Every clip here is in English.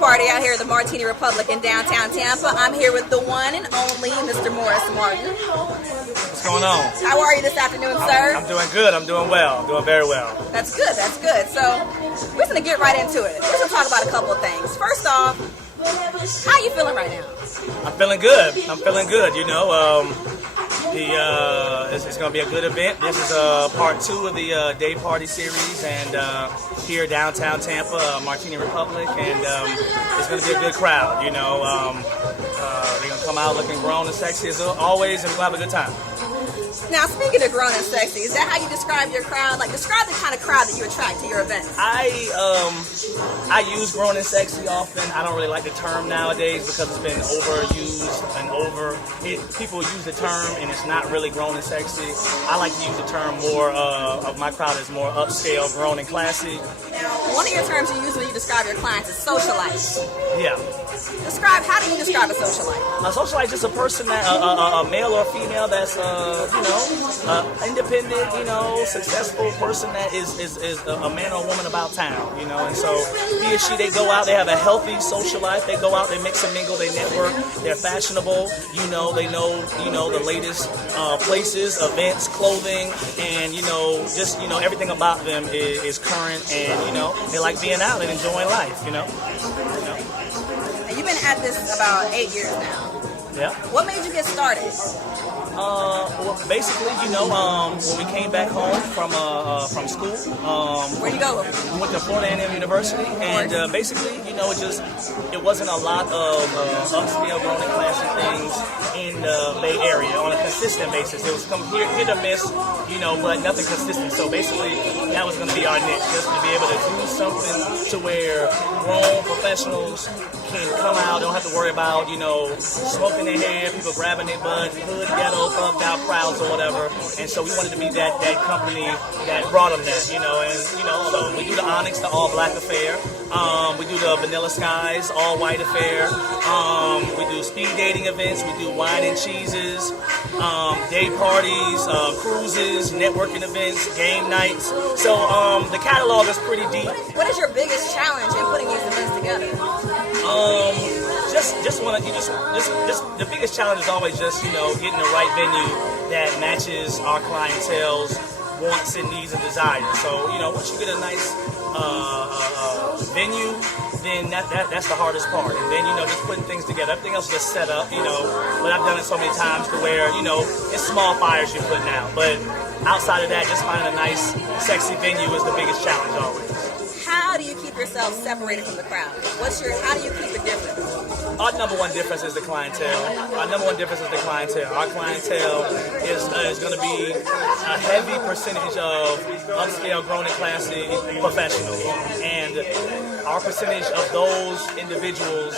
Party out here at the Martini Republic in downtown Tampa. I'm here with the one and only Mr. Morris Martin. What's going on? How are you this afternoon, sir? I'm doing good. I'm doing well. I'm doing very well. That's good. That's good. So we're going to get right into it. We're going to talk about a couple of things. First off, how are you feeling right now? I'm feeling good. I'm feeling good. You know, it's going to be a good event. This is part 2 of the Day Party series, and here downtown Tampa, Martini Republic, and it's going to be a good crowd. You know, they're going to come out looking grown and sexy as always, and we'll have a good time. Now, speaking of grown and sexy, is that how you describe your crowd? Like, describe the kind of crowd that you attract to your events. I use grown and sexy often. I don't really like the term nowadays because it's been overused and people use the term and it's not really grown and sexy. I like to use the term more of my crowd is more upscale, grown and classy. Now, one of your terms you use when you describe your clients is socialite. Yeah. How do you describe a socialite? A socialite is just a person that, a male or a female that's, independent, successful person that is a man or a woman about town, and so he or she, they go out, they have a healthy social life, they go out, they mix and mingle, they network, they're fashionable, they know the latest places, events, clothing, and, just, everything about them is current, and, they like being out and enjoying life, And you've been at this about 8 years now. Yeah. What made you get started? Well, basically, when we came back home from school, where'd you go? We went to Florida A&M University, and basically, it wasn't a lot of upscale, grown and classy things in the Bay Area on a consistent basis. It was hit or miss, but nothing consistent. So basically, that was going to be our niche, just to be able to do something to where grown professionals can come out, don't have to worry about, smoking their hair, people grabbing their butt, hood, ghetto, thumbed out crowds or whatever. And so we wanted to be that company that brought them that, so we do the Onyx, the all black affair. We do the Vanilla Skies, all white affair. We do speed dating events, we do wine and cheeses, day parties, cruises, networking events, game nights. So the catalog is pretty deep. What is your biggest challenge in putting these events together? The biggest challenge is always just, getting the right venue that matches our clientele's wants and needs and desires. So, once you get a nice venue, then that's the hardest part. And then, just putting things together. Everything else is just set up, but I've done it so many times to where, it's small fires you're putting out. But outside of that, just finding a nice, sexy venue is the biggest challenge always. How do you keep yourself separated from the crowd? How do you keep it different? Our number one difference is the clientele. Our clientele is going to be a heavy percentage of upscale, grown and classy professionals. And our percentage of those individuals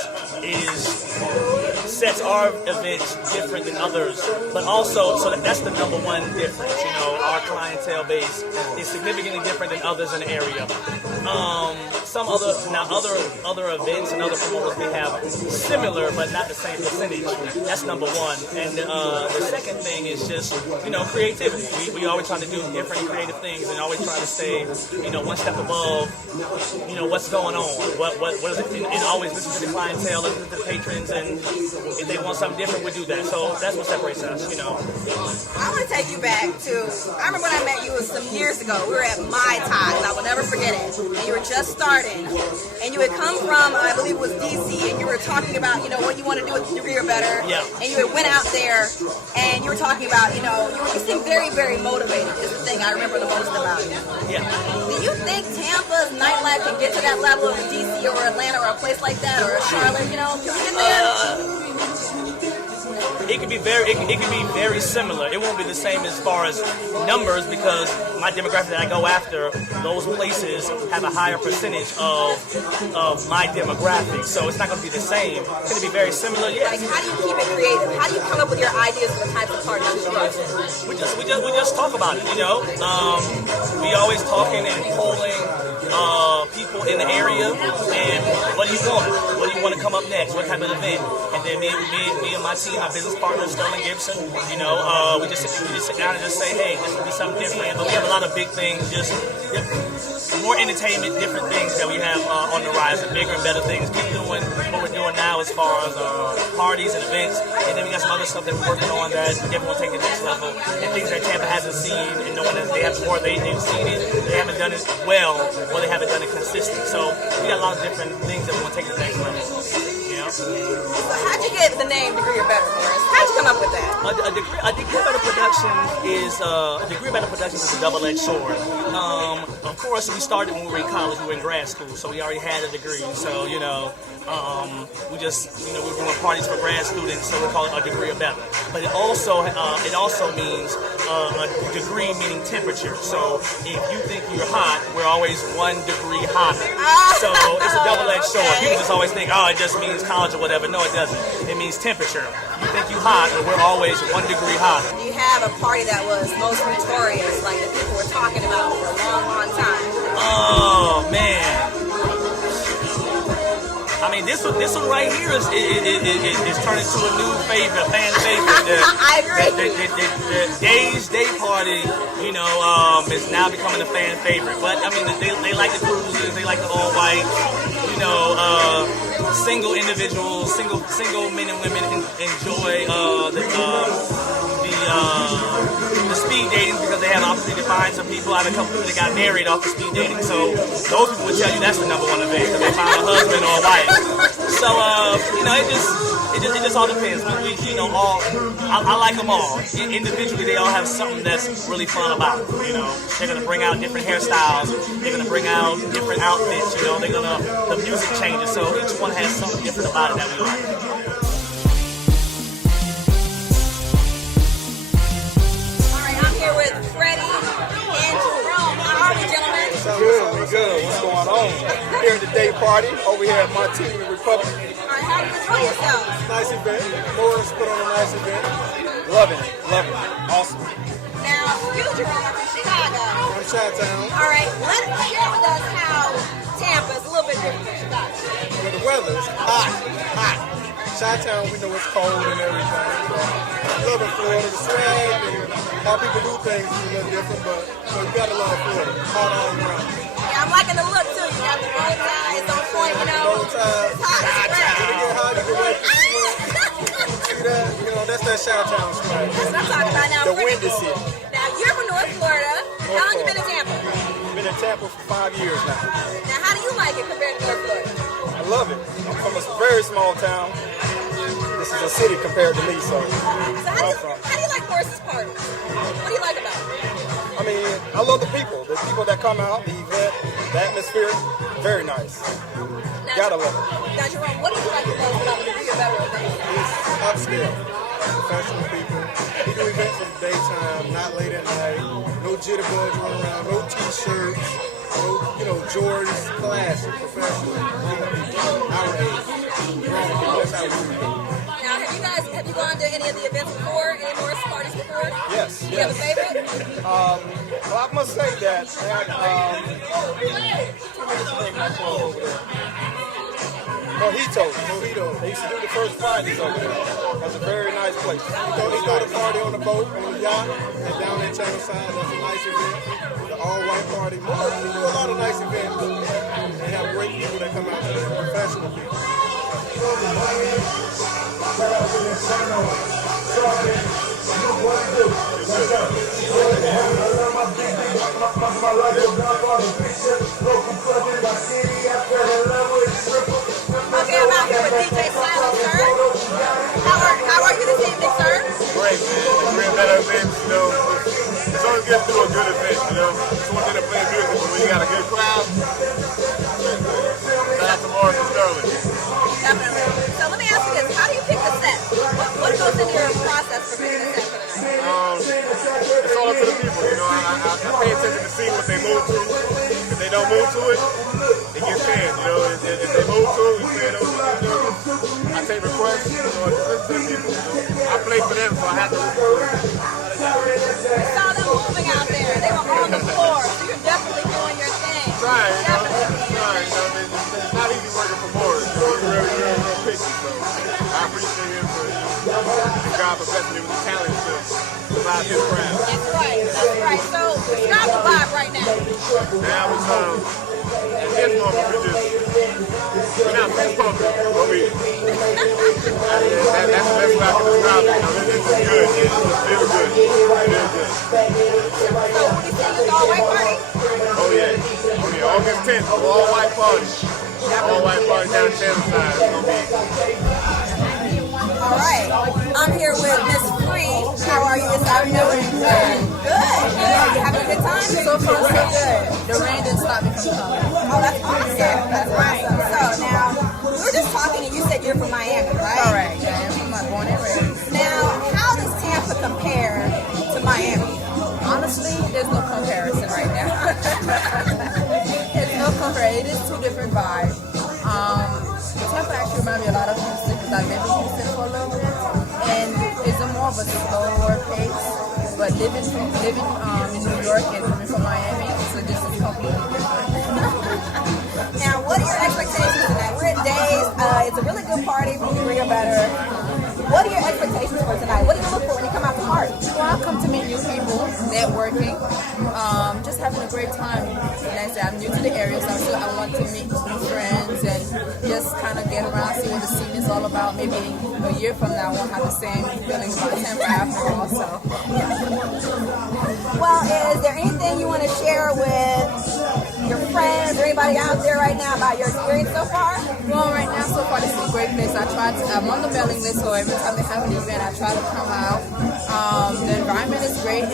sets our events different than others. But also, so that's the number one difference. Our clientele base is significantly different than others in the area. Some other events and other promoters may have similar but not the same percentage. That's number one. And the second thing is just creativity. We always try to do different creative things and always try to stay one step above what's going on. What is it? And always listen to the clientele, listen to the patrons, and if they want something different, we do that. So that's what separates us. I want to take you back to, I remember when I met you some years ago. We were at Mai Tai, and I will never forget it. And you were just starting, and you had come from, I believe it was DC, and you were talking about, what you want to do with your career better. Yeah. And you had went out there, and you were talking about, you seem very, very motivated is the thing I remember the most about you. Yeah. Do you think Tampa's nightlife can get to that level of DC or Atlanta or a place like that, or Charlotte, can we get there? It could be very similar. It won't be the same as far as numbers because my demographic that I go after, those places have a higher percentage of my demographic. So it's not going to be the same. It's going to be very similar. Yeah. Like, how do you keep it creative? How do you come up with your ideas for the types of parties you do? We just talk about it. We always talking and polling people in the area, and what do you want? What do you want to come up next? What type of event? And then me and my team, my business partner Sterling Gibson, you know, we just sit down and just say, hey, this would be something different. But we have a lot of big things, just more entertainment, different things that we have on the rise, bigger and better things. Keep doing what we're doing now as far as parties and events, and then we got some other stuff that we're working on that everyone take the next level, and things that Tampa hasn't seen, and knowing that they have more, they've seen it, they haven't done it well, or they haven't done it consistent. So we got a lot of different things that we want to take to the next level. You know? So how'd you get the name Degree or Better, Morris? How'd you come up with that? A degree of better production is a double-edged sword. Of course, we started when we were in college. We were in grad school, so we already had a degree. So you know, we just we were doing parties for grad students, so we call it a degree of better. But it also means a degree meaning temperature. So if you think you're hot, we're always 1 degree hotter. So it's a double-edged sword. People just always think, oh, it just means college or whatever. No, it doesn't. It means temperature. You think you're hot, but we're always 1 degree hotter. Do you have a party that was most notorious, like that people were talking about for a long, long time? Oh man. I mean, this one right here is turning to a new favorite, fan favorite. I agree. The Dayzed Day Party, you know, is now becoming a fan favorite. But I mean, they like the cruises, they like the all white, you know, single individuals, single men and women enjoy the speed dating because they have opportunity to find some people. I have a couple people that got married off of speed dating, so those people would tell you that's the #1 event because they found a husband or a wife. So you know, it just all depends. We you know, I like them all. Individually, they all have something that's really fun about them. You know, they're gonna bring out different hairstyles. They're gonna bring out different outfits. You know, the music changes, so each one has something different about it that we like. Here with Freddie and Jerome. How are we, gentlemen? Good, we good. What's going on? Here at the day party over here at Martini Republic. All right, how do you enjoy yourselves? Nice event. Morris put on a nice event. Loving it. Awesome. Now, you, Jerome, are from Chicago. From Chi-Town. All right, share with us how Tampa is a little bit different from Chicago. Well, the weather is hot. Chi-Town, we know it's cold and everything. I love it, Florida. The swag and how people do things is a little different, but you gotta love Florida. Hot all around. Yeah, I'm liking the look too. You got the bow tie, it's on point, you know. Bow tie. It's hot. When it get hot, you get ready for see that? You know, that's that Chi-Town swag. That's what I'm talking about now. The Windy City. Now, you're from North Florida. How long you been in Tampa? Been in Tampa for 5 years now. Now, how do you like it compared to North Florida? I love it. I'm from a very small town. This is a city compared to me, so how do you like Morris's party? What do you like about it? I mean, I love the people that come out, the event, the atmosphere, very nice. Now, Gotta love it. Now, Jerome, what do you like the most about the Degree or Better event? It's upscale, professional people. We do events in the daytime, not late at night. No jitterbugs running around, no t-shirts, no, Jordans, classic, professional, our age. That's how we do it. Now, have you gone to any of the events before? Any Morris parties before? Yes. You have a favorite? Well, I must say that Mojito. They used to do the first Fridays over there. That's a very nice place. We go to party on the boat, on the yacht, and down in Channel Side. That's a nice event. The all-white party. We do a lot of nice events. They have great people that come out there, professional people. Okay, I'm out here with DJ Silent, sir. How are you this evening, sir? Great, man. Great better events, you know. It's always good to do a good event, you know. It's one thing to play music, but when you got a good crowd, shout out to Morris and Sterling. Definitely. So let me ask you this. How do you pick the set? What goes into your process for picking the set for the night? It's all up to the people, you know. I pay attention to see what they move to. If they don't move to it, it gets canned, you know. If they move to it, we play it over. I take requests, you know, I just listen to the people. You know. I play for them, so I have to listen to them. I saw them moving out there. They were on the floor. So you're definitely doing your thing. Trying, you know. Definitely. Trying. God for blessing me with the talent to survive his craft. That's right. That's right. So, describe the vibe right now. Now it's at this moment we're not fist pumping, but that's the best way I can describe it. It's good. It's real good. Real good. So, what do you think is the all-white party? Oh yeah. August 10th, all-white party. All-white party down the Tampa side. It's gonna be. All right. I'm here with Miss Free. How are you this afternoon? Good. You having a good time? So far, so good. The rain didn't stop me from coming. Oh, that's awesome. That's awesome. So now, we were just talking and you said you're from Miami, right? Correct. Yeah, I'm born and raised. Now, how does Tampa compare to Miami? Honestly, there's no comparison right now. There's no comparison. It is two different vibes. Tampa actually reminds me a lot of Houston because I've been to Houston for a little bit, and it's more of a slower pace. But living in New York and coming from Miami, so this is completely different. Now, what are your expectations tonight? We're at Dayzed. It's a really good party from Bigger or Better. What are your expectations for tonight? What do you look for when you come out to party? Well, I come to meet new people, networking, just having a great time. And I say I'm new to the area, so I want to meet new friends and just kind of get around, see what the scene is all about. Maybe a year from now, I won't have the same feeling about Tampa after all. So, well, is there anything you want to share with your friends or anybody out there right now about your experience so far? Well, right now, so far, this is a great place. I'm on the mailing list, so every time they have an event, I try to come out. The environment is great.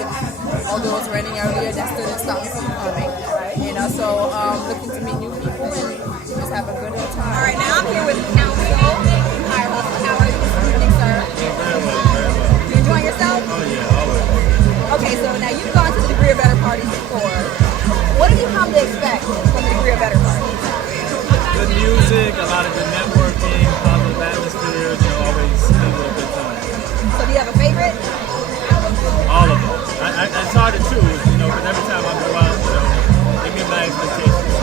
Although it's raining earlier, that still didn't stop me from coming. So looking to meet new people and just have a good time. All right, now I'm here with Council. Hi, how are you this evening, sir? You enjoying yourself? Oh yeah, always. Okay, so now you've gone to the Degree or Better parties before. What have you come to expect from the Degree or Better party? Good music, a lot of good networking, positive atmosphere, always have a good time. So do you have a favorite? All of them. It's hard to choose, because every time I go out, they give my expectations.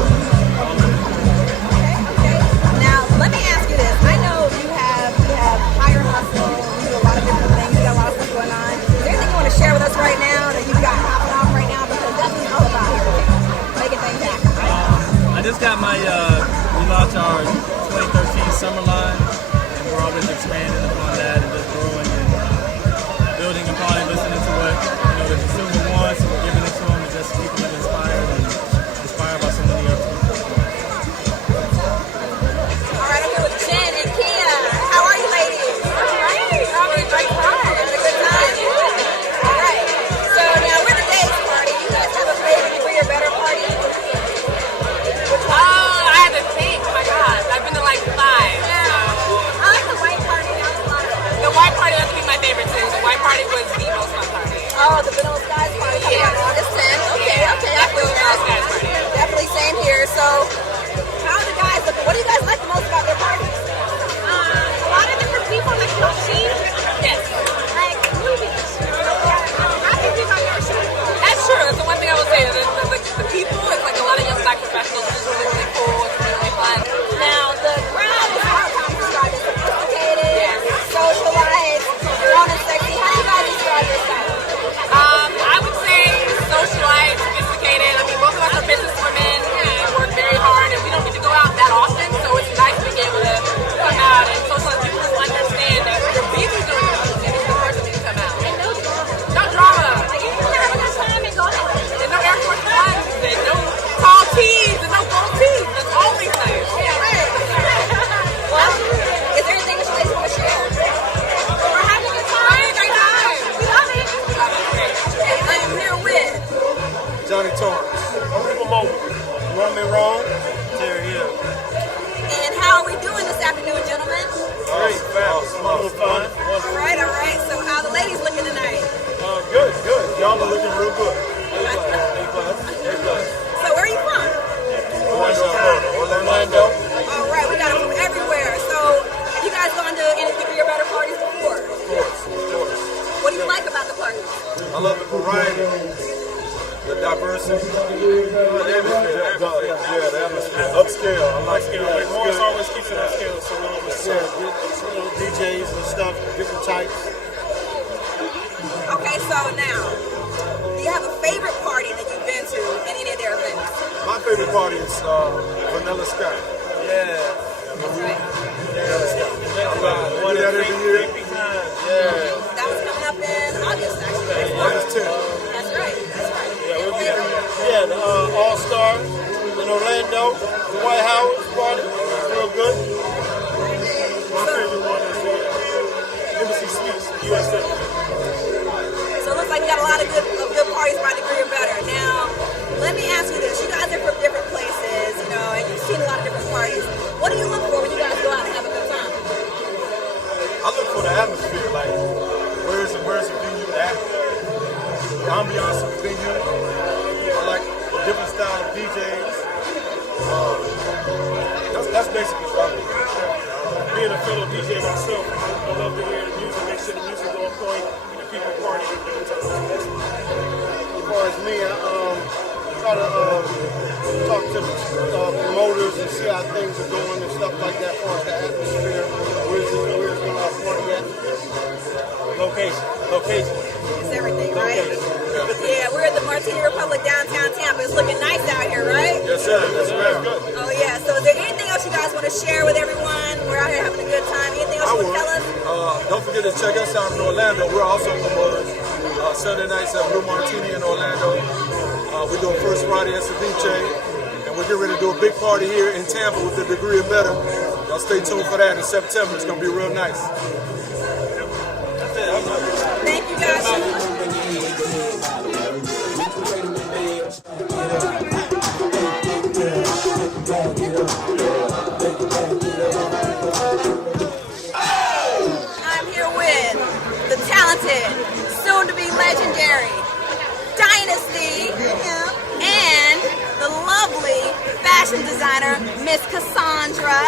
All of them. Okay. Now, let me ask you this. I know you have higher hustle, you do a lot of different things, you got a lot of stuff going on. Is there anything you want to share with us right now that you've got popping off right now? Because that's what it's all about here, making things happen. I just got we launched our 2013 summer line, and we're always expanding upon that and just growing and building upon it, listening to what the consumer wants, and we're giving it to them and just keeping them inspired by so many other people. All right, I'm here with Jen and Kia. How are you, ladies? Great. Having a great time. Having a good time? All right. So now we're the Dayzed Party. You guys have a favorite Degree or Better party? I had to think. Oh my God, I've been to like 5. Yeah. I like the white party. The white party has to be my favorite too. The white party was the most fun party. Oh, the Vanilla Skies party coming Yeah. on August 10th. Okay. Definitely the Vanilla Skies party. Definitely same here. So, how are the guys looking? What do you guys like the most about their parties? A lot of different people that you don't see. Yes. Like movies. I think people I've never seen. That's true. That's the one thing I would say. The people, it's like a lot of young black professionals. It's really, really cool. It's really fun. Now, the crowd is how to describe it. Sophisticated, socialized, grown and sexy. How do you guys describe yourself? I would say socialite, sophisticated. I mean, both of us are businesswomen. We work very hard, and we don't get to go out that often. So it's nice being able to come out and socialize. People just understand that we're busy doing things, and it's the first thing to come out. And no drama. No drama. Like, you can have a good time and go ahead. There's no Air Force Ones. There's no tall tees. There's no gold tees. It's always nice. Yeah, right. Well, is there anything that you ladies want to share? We're having a good time. Great time. We love it. We love it. Great. Okay, I am here with Johnny Torrance. Uncle Mobile. Run me wrong. Terry Hill. and how are we doing this afternoon, gentlemen? Great, fast, fun. All right. So how are the ladies looking tonight? Good. Y'all are looking real good. A+. So where are you from? Orlando. All right, we got them from everywhere. So have you guys gone to any Degree or Better parties before? Of course. What do you like about the parties? I love the variety, the diversity, the atmosphere. The atmosphere. Upscale. I like it. Morris always keeps it upscale, so DJs and stuff, different types. favorite party is Vanilla Sky. Yeah. We do that every year. Yeah. That was coming up in August, actually. August 10th. That's right. That's right. Yeah, we'll be there. Yeah, the All-Star in Orlando, the White House party, real good. My favorite one is the Embassy Suites, USA. So it looks like we got a lot of good parties by Degree or Better. Now, let me ask you this. You guys are from different places, you know, and you've seen a lot of different parties. What do you look for when you guys go out and have a good time? I look for the atmosphere, like where's the venue at? The ambiance of the venue. I like the different style of DJs. That's basically what I look for. Being a fellow DJ myself, I love to hear the music, make sure the music is on point, and the people partying at good times. As far as me, I try to talk to promoters and see how things are going and stuff like that. As far as the atmosphere, where's the party at? Location. It's everything, right? Yeah, we're at the Martini Republic downtown Tampa. It's looking nice out here, right? Yes, sir. That's good. Oh, yeah. So is there anything else you guys want to share with everyone? We're out here having a good time. Anything else you want to tell us? Don't forget to check us out in Orlando. We're also promoters. Sunday nights at Blue Martini in Orlando. We're doing First Friday at Ceviche. And we're getting ready to do a big party here in Tampa with the Degree or Better. Y'all stay tuned for that in September. It's going to be real nice. Thank you guys so much. I'm here with the talented, soon-to-be legendary Dynasty and the lovely fashion designer, Miss Cassandra.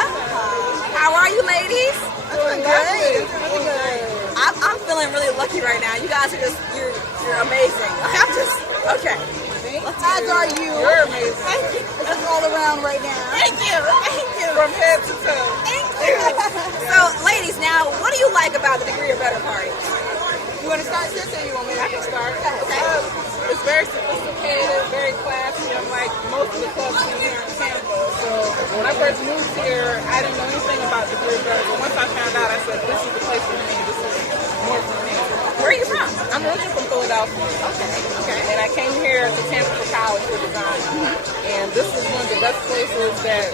How are you, ladies? Doing great. Really good. I'm feeling really lucky right now. You guys are you're amazing. I'm just, okay. As are you. You're amazing. Thank you. This is all around right now. Thank you. Thank you. From head to toe. Thank you. So, ladies, now, what do you like about the Degree or Better party? You want to start, sis, or you want me to? I can start. Okay. It's very sophisticated, very classy, unlike most of the clubs here in Tampa. So when I first moved here, I didn't know anything about Degree or Better, but once I found out, I said, this is the place for me. This is more for me. Where are you from? I'm originally from Philadelphia. Okay. And I came here to Tampa for college for design. And this is one of the best places that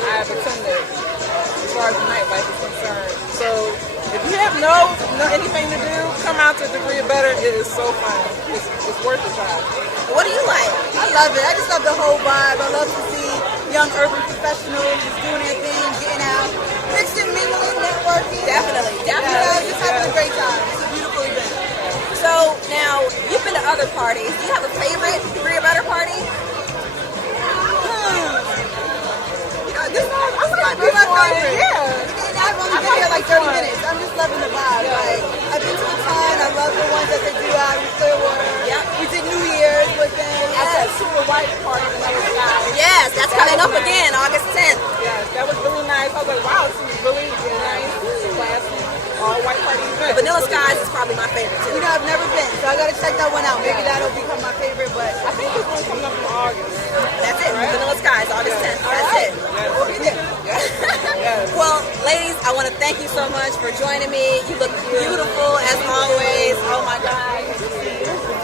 I have attended as far as the nightlife is concerned. So if you have no anything to do, come out to Degree or Better. It is so fun. It's worth a try. What do you like? I love it. I just love the whole vibe. I love to see young urban professionals just doing their thing, getting out, mixing, mingling, networking. Definitely. Just having a great time. It's a beautiful event. So, now, you've been to other parties. Do you have a favorite Degree or Better party? This one, I might be my favorite. Yeah. I've only been here like 30 minutes. I'm just loving the vibe. Like, I've been to a ton. I love the ones that they do out in Clearwater. Yep. We did New Year's with them. I said Super White Party when I was live. Yes, that's coming up again, August 10th. Yes, that was really nice. I was like, wow, this is really nice, classy, all white party event. Vanilla Skies is probably my favorite, too. You know, I've never been, so I gotta check that one out. Maybe that'll become my favorite, but I think this one's coming up in August. That's it. Vanilla Skies, August 10th. That's it. we'll be there. Well, ladies, I want to thank you so much for joining me. You look beautiful as always. Oh my God.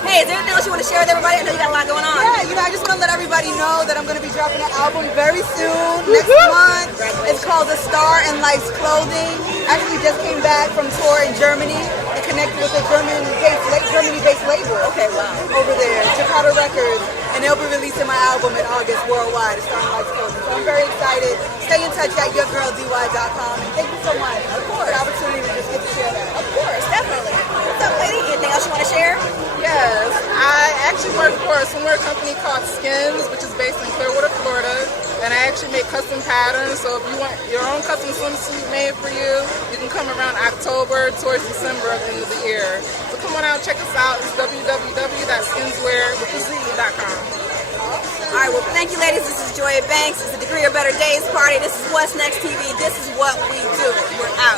Hey, is there anything else you want to share with everybody? I know you got a lot going on. Yeah, you know, I just want to let everybody know that I'm going to be dropping an album very soon, next month. It's called The Star in Life's Clothing. Actually just came back from tour in Germany and connected with a Germany-based label. Okay, wow. Over there, Jakarta Records. And they'll be releasing my album in August worldwide, The Star in Life's Clothing. So I'm very excited. Stay in touch at yourgirldy.com. And thank you so much for the opportunity to just get to share that. Of course, definitely. What's up, lady? Anything else you want to share? Yes, I actually work for a swimwear company called Skins, which is based in Clearwater, Florida. And I actually make custom patterns. So if you want your own custom swimsuit made for you, you can come around October towards December at the end of the year. So come on out, check us out. It's www.skinswear.com. All right, well, thank you, ladies. This is Joi Banks. It's the Degree or Better Days Party. This is What's Next TV. This is what we do. We're out.